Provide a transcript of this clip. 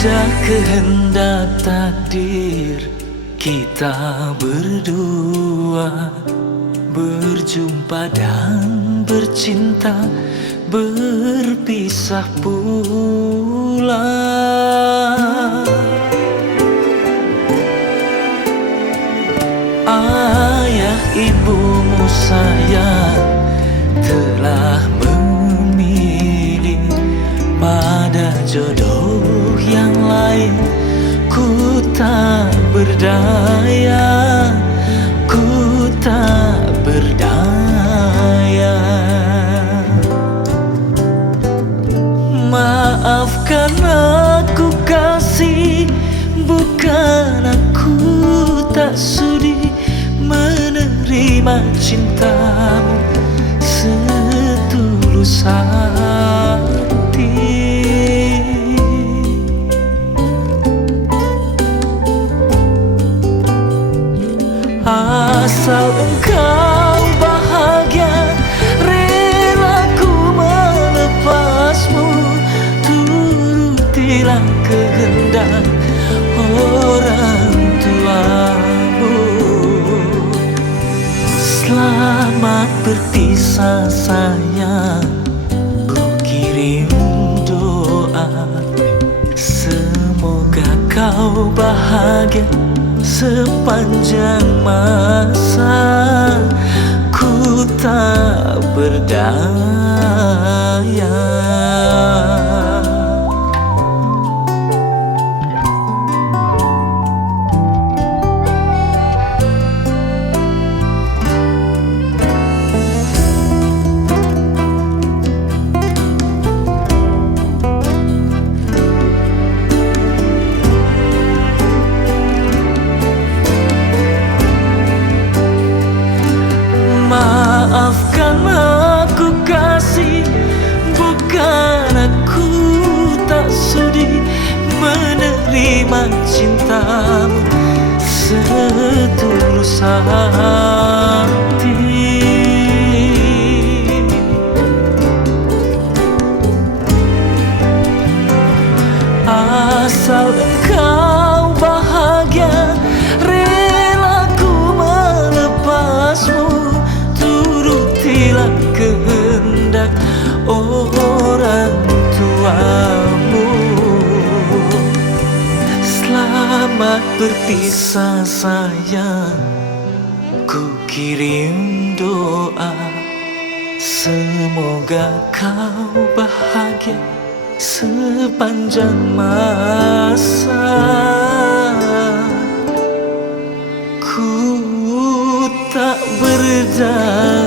Sudah kehendak takdir kita berdua berjumpa dan bercinta, berpisah pula. Ayah ibumu sayang telah memilih pada jodoh yang lain. Ku tak berdaya, ku tak berdaya. Maafkan aku kasih, bukan aku tak sudi menerima cintamu setulus hati. Asal engkau bahagia, rela ku melepasmu. Turutilah kehendak orang tuamu. Selamat berpisah sayang, ku kirim doa. Semoga kau bahagia sepanjang masa. Ku tak berdaya. Maafkan aku kasih, bukan aku tak sudi menerima cintamu setulus hati. Asal engkau bahagia, rela ku melepasmu. Turutilah kehendak orang tuamu. Selamat berpisah sayang, ku kirim doa. Semoga kau bahagia sepanjang masa. Ku tak berdaya.